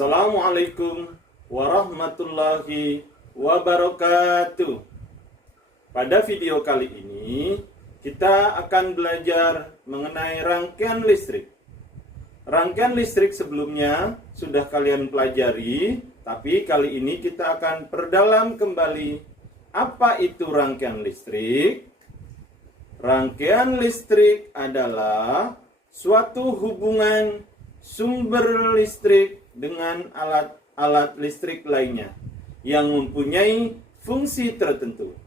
Assalamualaikum warahmatullahi wabarakatuh. Pada video kali ini kita akan belajar mengenai rangkaian listrik. Rangkaian listrik sebelumnya sudah kalian pelajari, tapi kali ini kita akan perdalam kembali apa itu rangkaian listrik. Rangkaian listrik adalah suatu hubungan sumber listrik dengan alat-alat listrik lainnya yang mempunyai fungsi tertentu.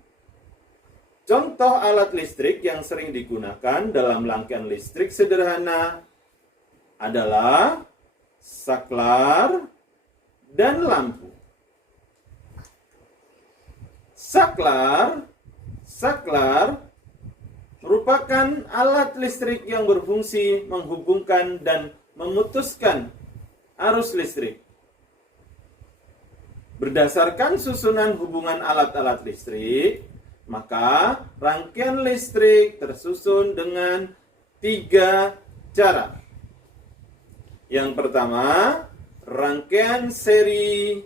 Contoh alat listrik yang sering digunakan dalam rangkaian listrik sederhana adalah saklar dan lampu. Saklar merupakan alat listrik yang berfungsi menghubungkan dan memutuskan arus listrik. Berdasarkan susunan hubungan alat-alat listrik, maka rangkaian listrik tersusun dengan 3 cara. Yang pertama, rangkaian seri.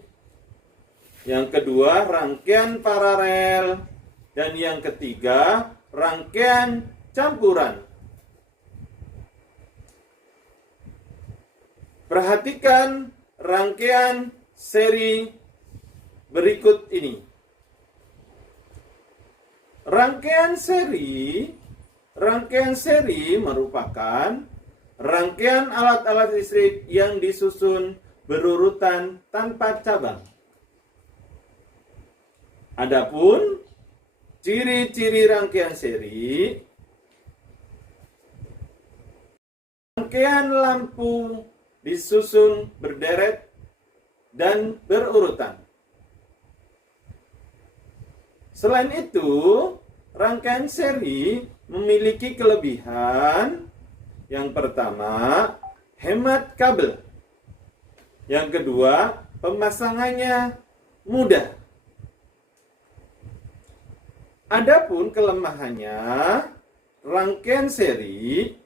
Yang kedua, rangkaian paralel. Dan yang ketiga, rangkaian campuran. Perhatikan rangkaian seri berikut ini. Rangkaian seri merupakan rangkaian alat-alat listrik yang disusun berurutan tanpa cabang. Adapun ciri-ciri rangkaian seri, rangkaian lampu disusun berderet dan berurutan. Selain itu, rangkaian seri memiliki kelebihan. Yang pertama, hemat kabel. Yang kedua, pemasangannya mudah. Adapun kelemahannya, rangkaian seri,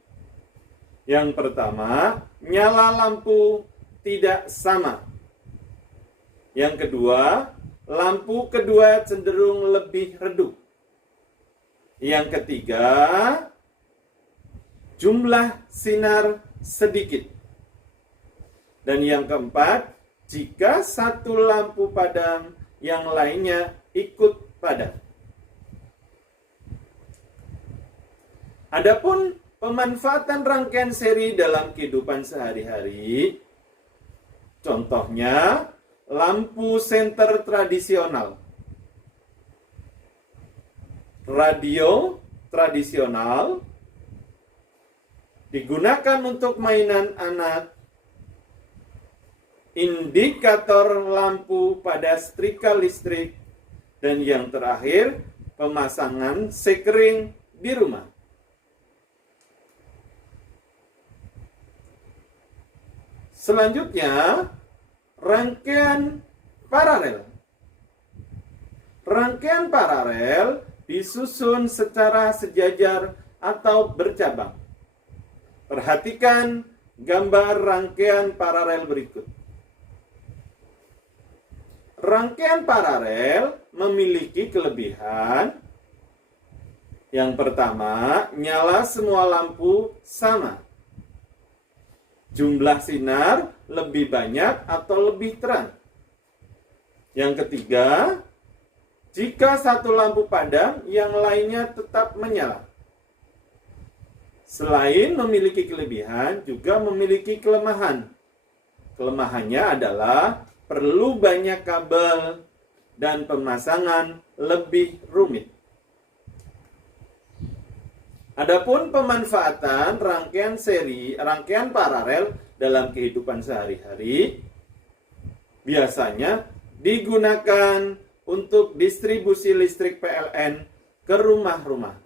yang pertama, nyala lampu tidak sama. Yang kedua, lampu kedua cenderung lebih redup. Yang ketiga, jumlah sinar sedikit. Dan yang keempat, jika satu lampu padam, yang lainnya ikut padam. Adapun pemanfaatan rangkaian seri dalam kehidupan sehari-hari, contohnya lampu senter tradisional, radio tradisional, digunakan untuk mainan anak, indikator lampu pada setrika listrik, dan yang terakhir, pemasangan sekring di rumah. Selanjutnya, rangkaian paralel. Rangkaian paralel disusun secara sejajar atau bercabang. Perhatikan gambar rangkaian paralel berikut. Rangkaian paralel memiliki kelebihan. Yang pertama, nyala semua lampu sama. Jumlah sinar lebih banyak atau lebih terang. Yang ketiga, jika satu lampu padam, yang lainnya tetap menyala. Selain memiliki kelebihan, juga memiliki kelemahan. Kelemahannya adalah perlu banyak kabel dan pemasangan lebih rumit. Adapun pemanfaatan rangkaian paralel dalam kehidupan sehari-hari biasanya digunakan untuk distribusi listrik PLN ke rumah-rumah.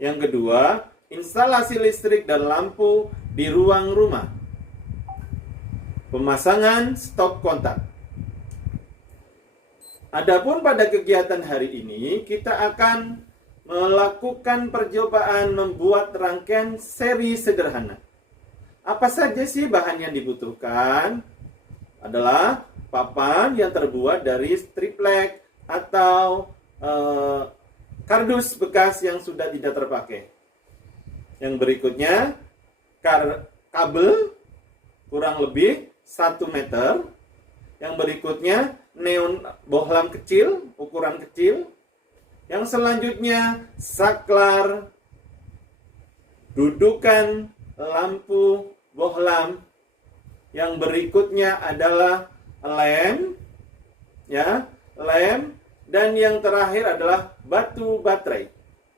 Yang kedua, instalasi listrik dan lampu di ruang rumah. Pemasangan stop kontak. Adapun pada kegiatan hari ini kita akan melakukan percobaan membuat rangkaian seri sederhana. Apa saja sih bahan yang dibutuhkan? adalah papan yang terbuat dari triplek atau kardus bekas yang sudah tidak terpakai. Yang berikutnya, kabel kurang lebih 1 meter. Yang berikutnya, neon bohlam kecil, ukuran kecil. Yang selanjutnya, saklar, dudukan lampu bohlam. Yang berikutnya adalah lem, ya, lem. Dan yang terakhir adalah batu baterai,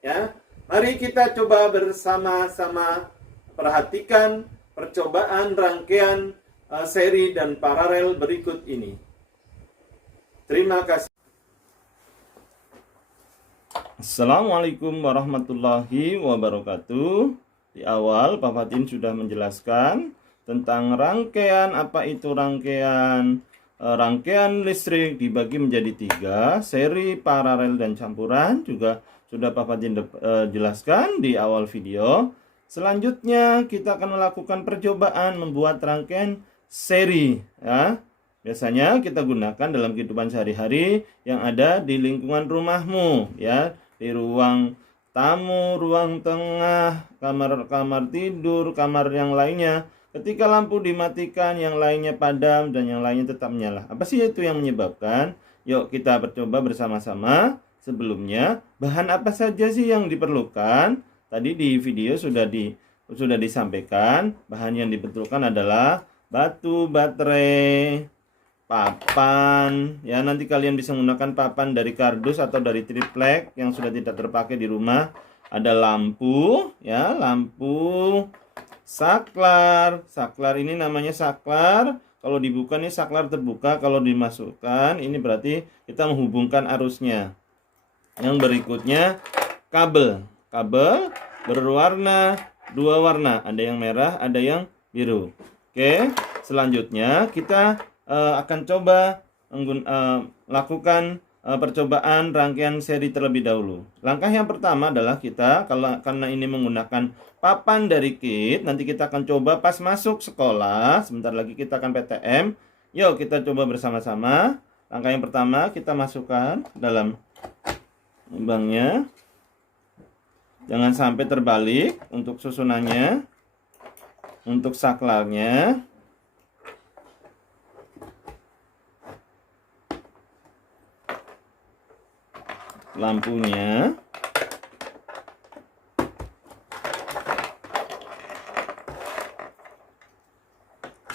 ya. Mari kita coba bersama-sama perhatikan percobaan rangkaian seri dan paralel berikut ini. Terima kasih. Assalamualaikum warahmatullahi wabarakatuh. Di awal Pak Fatin sudah menjelaskan tentang rangkaian, apa itu rangkaian. Rangkaian listrik dibagi menjadi 3, seri, paralel, dan campuran. Juga sudah Pak Fatin jelaskan di awal video. Selanjutnya kita akan melakukan percobaan membuat rangkaian seri, ya. Biasanya kita gunakan dalam kehidupan sehari-hari yang ada di lingkungan rumahmu, ya, di ruang tamu, ruang tengah, kamar tidur, kamar yang lainnya. Ketika lampu dimatikan, yang lainnya padam dan yang lainnya tetap menyala. Apa sih itu yang menyebabkan? Yuk kita percoba bersama-sama. Sebelumnya, bahan apa saja sih yang diperlukan? Tadi di video sudah disampaikan, bahan yang diperlukan adalah batu baterai, papan, ya, nanti kalian bisa menggunakan papan dari kardus atau dari triplek yang sudah tidak terpakai di rumah. Ada lampu, ya, lampu, saklar. Saklar ini namanya saklar. Kalau dibuka ini saklar terbuka, kalau dimasukkan ini berarti kita menghubungkan arusnya. Yang berikutnya kabel. Kabel berwarna 2 warna, ada yang merah, ada yang biru. Oke, selanjutnya kita akan coba lakukan percobaan rangkaian seri terlebih dahulu. Langkah yang pertama adalah kita, karena ini menggunakan papan dari kit, nanti kita akan coba pas masuk sekolah. Sebentar lagi kita akan PTM. Yuk kita coba bersama-sama. Langkah yang pertama kita masukkan dalam lubangnya. Jangan sampai terbalik untuk susunannya. Untuk saklarnya, lampunya,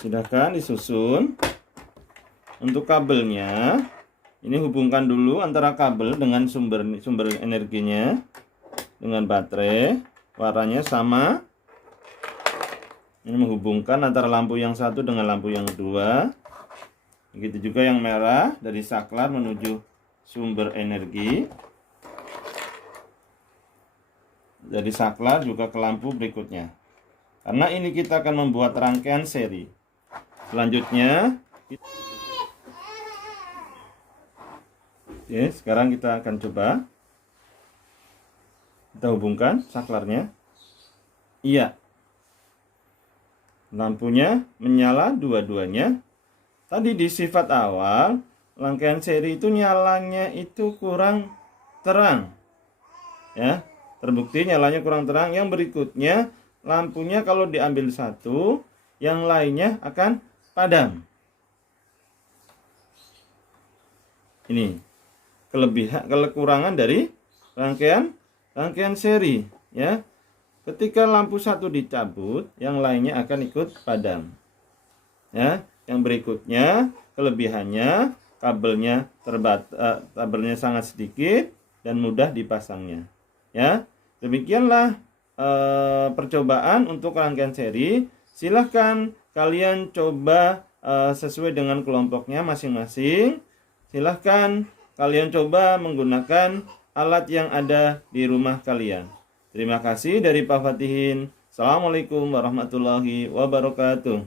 silakan disusun. Untuk kabelnya, ini hubungkan dulu antara kabel dengan sumber energinya dengan baterai, warnanya sama. Ini menghubungkan antara lampu yang satu dengan lampu yang kedua. Begitu juga yang merah dari saklar menuju sumber energi. Dari saklar juga ke lampu berikutnya. Karena ini kita akan membuat rangkaian seri. Selanjutnya, oke, sekarang kita akan coba. Kita hubungkan saklarnya. Iya. Lampunya menyala dua-duanya. Tadi di sifat awal, rangkaian seri itu nyalanya itu kurang terang. Ya, terbukti nyalanya kurang terang. Yang berikutnya, lampunya kalau diambil satu, yang lainnya akan padam. Ini kekurangan dari rangkaian seri, ya. Ketika lampu satu dicabut, yang lainnya akan ikut padam. Ya, yang berikutnya kelebihannya kabelnya sangat sedikit dan mudah dipasangnya. Ya, demikianlah percobaan untuk rangkaian seri. Silahkan kalian coba sesuai dengan kelompoknya masing-masing. Silahkan kalian coba menggunakan alat yang ada di rumah kalian. Terima kasih dari Pak Fatihin. Assalamualaikum warahmatullahi wabarakatuh.